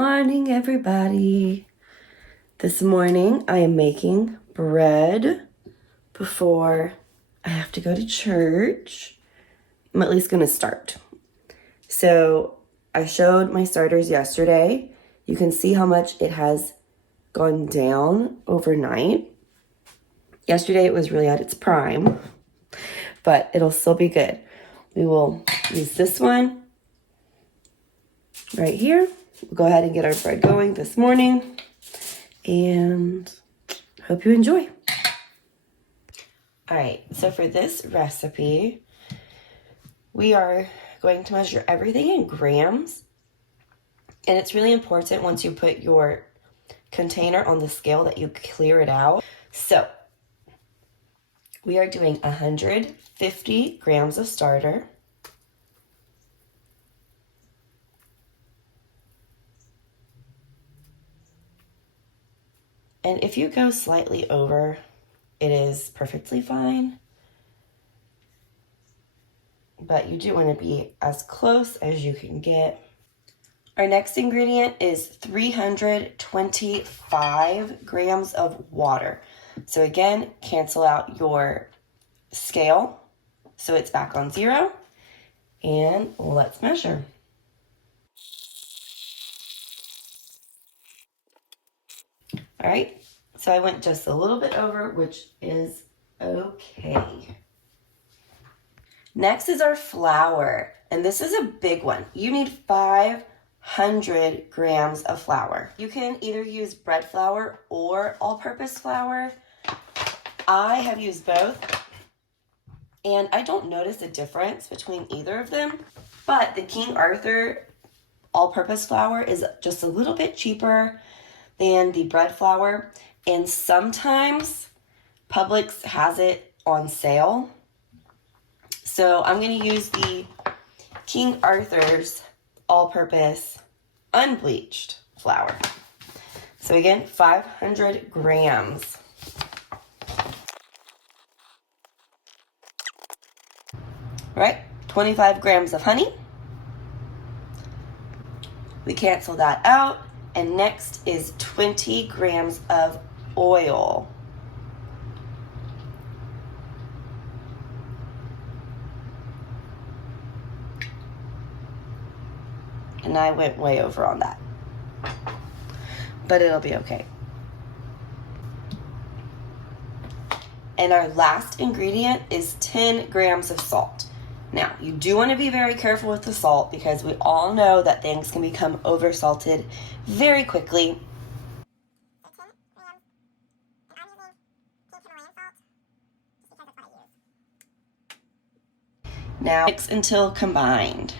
morning, everybody. This morning I am making bread before I have to go to church. I'm at least going to start. So I showed my starters yesterday. You can see how much it has gone down overnight. Yesterday it was really at its prime, but it'll still be good. We will use this one right here. We'll go ahead and get our bread going this morning, and hope you enjoy. All right, so for this recipe, we are going to measure everything in grams, and it's really important once you put your container on the scale that you clear it out. So we are doing 150 grams of starter, and if you go slightly over, it is perfectly fine. But you do want to be as close as you can get. Our next ingredient is 325 grams of water. So again, cancel out your scale so it's back on 0. And let's measure. All right, so I went just a little bit over, which is okay. Next is our flour, and this is a big one. You need 500 grams of flour. You can either use bread flour or all-purpose flour. I have used both, and I don't notice a difference between either of them, but the King Arthur all-purpose flour is just a little bit cheaper than the bread flour, and sometimes Publix has it on sale. So I'm going to use the King Arthur's all-purpose unbleached flour. So again, 500 grams. All right, 25 grams of honey. We cancel that out. And next is 20 grams of oil. And I went way over on that, but it'll be okay. And our last ingredient is 10 grams of salt. Now, you do want to be very careful with the salt because we all know that things can become oversalted very quickly. Now, mix until combined.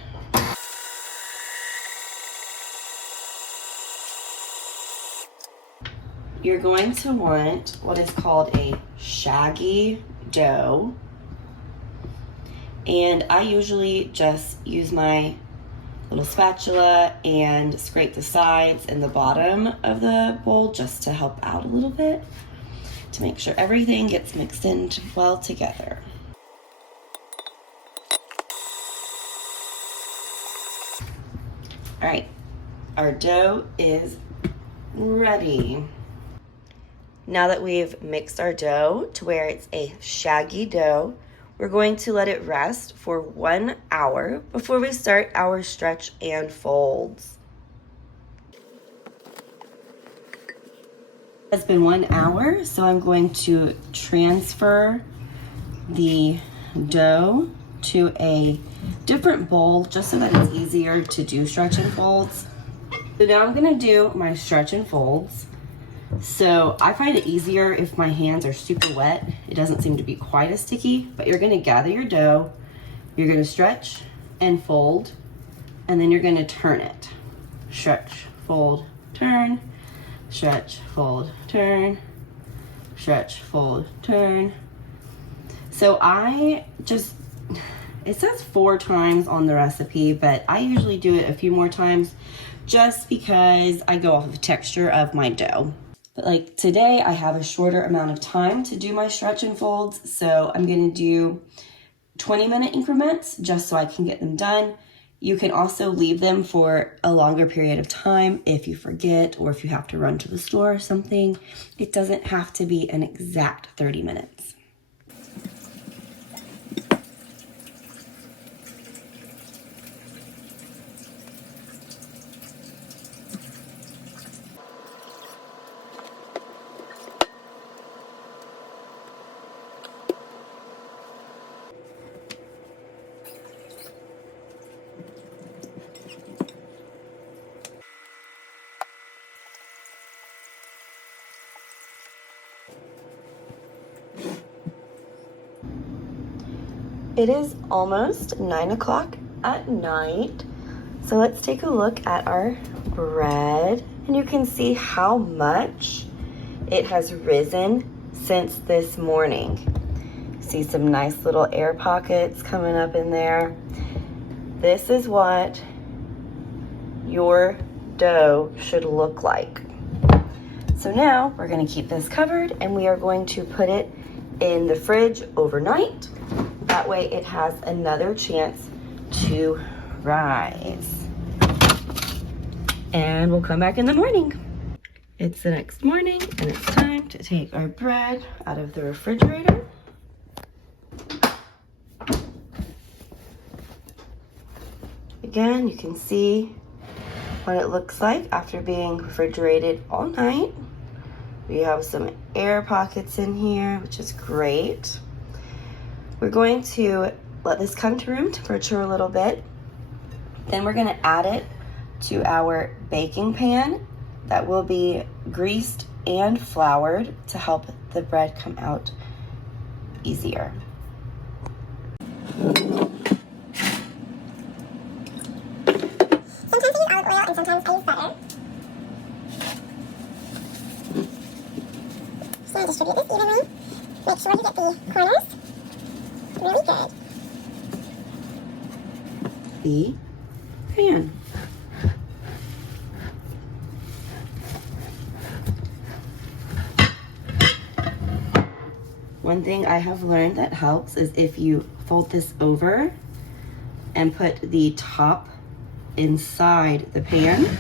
You're going to want what is called a shaggy dough. And I usually just use my little spatula and scrape the sides and the bottom of the bowl just to help out a little bit, to make sure everything gets mixed in well together. All right, our dough is ready. Now that we've mixed our dough to where it's a shaggy dough, we're going to let it rest for 1 hour before we start our stretch and folds. It's been 1 hour, so I'm going to transfer the dough to a different bowl just so that it's easier to do stretch and folds. So now I'm gonna do my stretch and folds. So I find it easier if my hands are super wet. It doesn't seem to be quite as sticky, but you're gonna gather your dough, you're gonna stretch and fold, and then you're gonna turn it. Stretch, fold, turn, stretch, fold, turn, stretch, fold, turn. So it says 4 times on the recipe, but I usually do it a few more times just because I go off of the texture of my dough. But like today, I have a shorter amount of time to do my stretch and folds, so I'm gonna do 20-minute increments just so I can get them done. You can also leave them for a longer period of time if you forget or if you have to run to the store or something. It doesn't have to be an exact 30 minutes. It is almost 9 o'clock at night. So let's take a look at our bread, and you can see how much it has risen since this morning. See some nice little air pockets coming up in there. This is what your dough should look like. So now we're going to keep this covered, and we are going to put it in the fridge overnight. That way it has another chance to rise. And we'll come back in the morning. It's the next morning, and it's time to take our bread out of the refrigerator. Again, you can see what it looks like after being refrigerated all night. We have some air pockets in here, which is great. We're going to let this come to room temperature a little bit. Then we're going to add it to our baking pan that will be greased and floured to help the bread come out easier. Sometimes I use olive oil and sometimes I use butter. Just going to distribute this evenly. Make sure you get the corners really good. The pan. One thing I have learned that helps is if you fold this over and put the top inside the pan,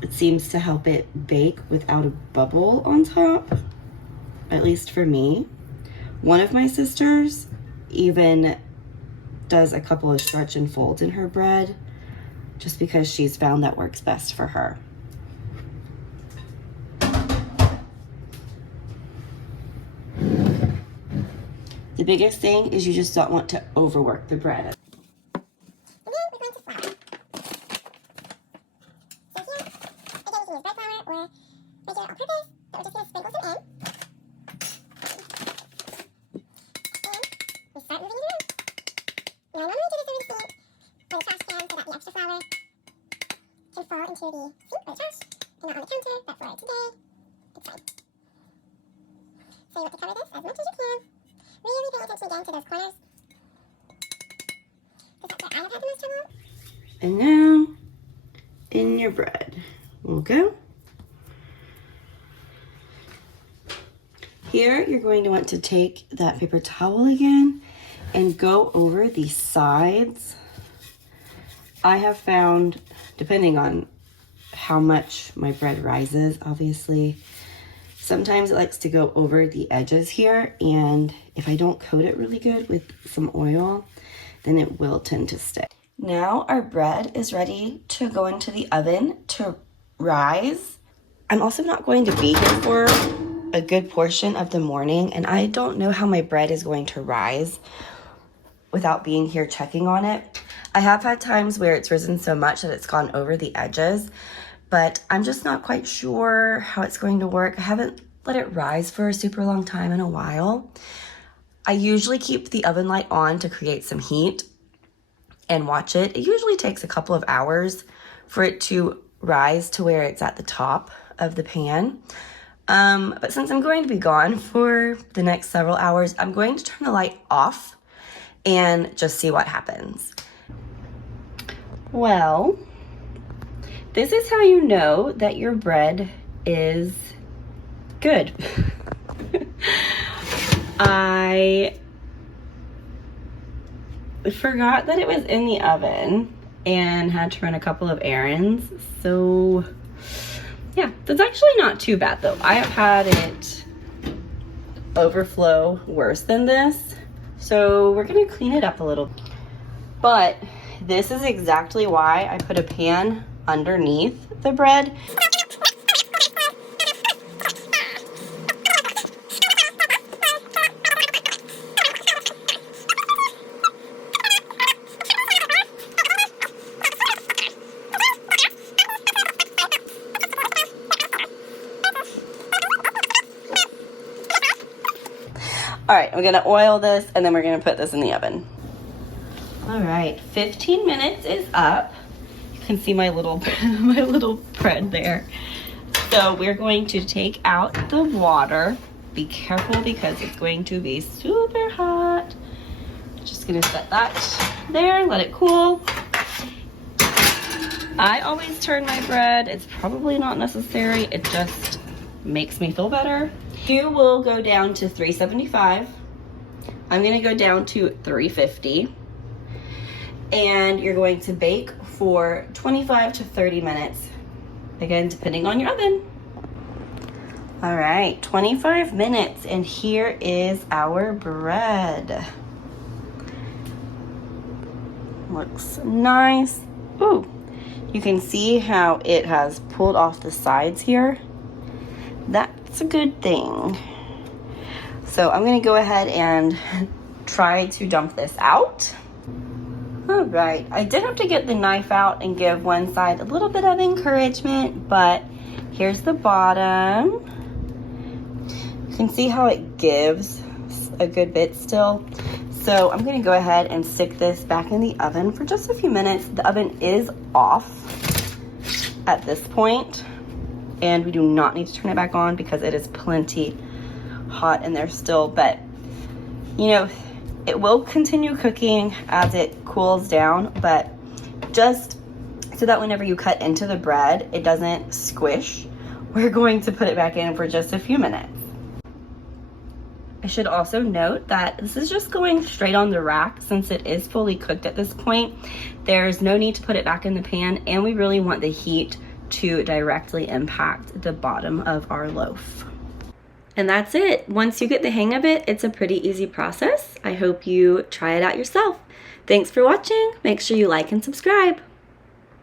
it seems to help it bake without a bubble on top, at least for me. One of my sisters even does a couple of stretch and folds in her bread just because she's found that works best for her. The biggest thing is you just don't want to overwork the bread. And then we're going to flour. So here, again, you can use bread flour or regular all-purpose, but we're just going to sprinkle some in. And we start moving it around. Now, I normally do this over the sink or the trash can so that the extra flour can fall into the sink or the trash and not on the counter, but for today, it's fine. So you want to cover this as much as you can. Really pay attention again to those corners, because that's where I have had the most trouble. And now, in your bread will go. Here, you're going to want to take that paper towel again and go over the sides. I have found, depending on how much my bread rises, obviously, sometimes it likes to go over the edges here, and if I don't coat it really good with some oil, then it will tend to stick. Now our bread is ready to go into the oven to rise. I'm also not going to be here for a good portion of the morning, and I don't know how my bread is going to rise without being here checking on it. I have had times where it's risen so much that it's gone over the edges, but I'm just not quite sure how it's going to work. I haven't let it rise for a super long time in a while. I usually keep the oven light on to create some heat and watch it. It usually takes a couple of hours for it to rise to where it's at the top of the pan. But since I'm going to be gone for the next several hours, I'm going to turn the light off and just see what happens. Well, this is how you know that your bread is good. I forgot that it was in the oven and had to run a couple of errands. So yeah, that's actually not too bad though. I have had it overflow worse than this. So we're gonna clean it up a little. But this is exactly why I put a pan underneath the bread. All right, I'm gonna oil this and then we're gonna put this in the oven. All right, 15 minutes is up. You can see my little my little bread there. So we're going to take out the water. Be careful because it's going to be super hot. Just gonna set that there, let it cool. I always turn my bread. It's probably not necessary. It just makes me feel better. You will go down to 375. I'm gonna go down to 350. And you're going to bake for 25 to 30 minutes. Again, depending on your oven. All right, 25 minutes, and here is our bread. Looks nice. Ooh, you can see how it has pulled off the sides here. That's a good thing. So I'm gonna go ahead and try to dump this out. All right, I did have to get the knife out and give one side a little bit of encouragement, but here's the bottom. You can see how it gives a good bit still. So I'm gonna go ahead and stick this back in the oven for just a few minutes. The oven is off at this point, and we do not need to turn it back on because it is plenty hot in there still, but you know, it will continue cooking as it cools down, but just so that whenever you cut into the bread, it doesn't squish, we're going to put it back in for just a few minutes. I should also note that this is just going straight on the rack since it is fully cooked at this point. There's no need to put it back in the pan, and we really want the heat to directly impact the bottom of our loaf. And that's it. Once you get the hang of it, it's a pretty easy process. I hope you try it out yourself. Thanks for watching. Make sure you like and subscribe.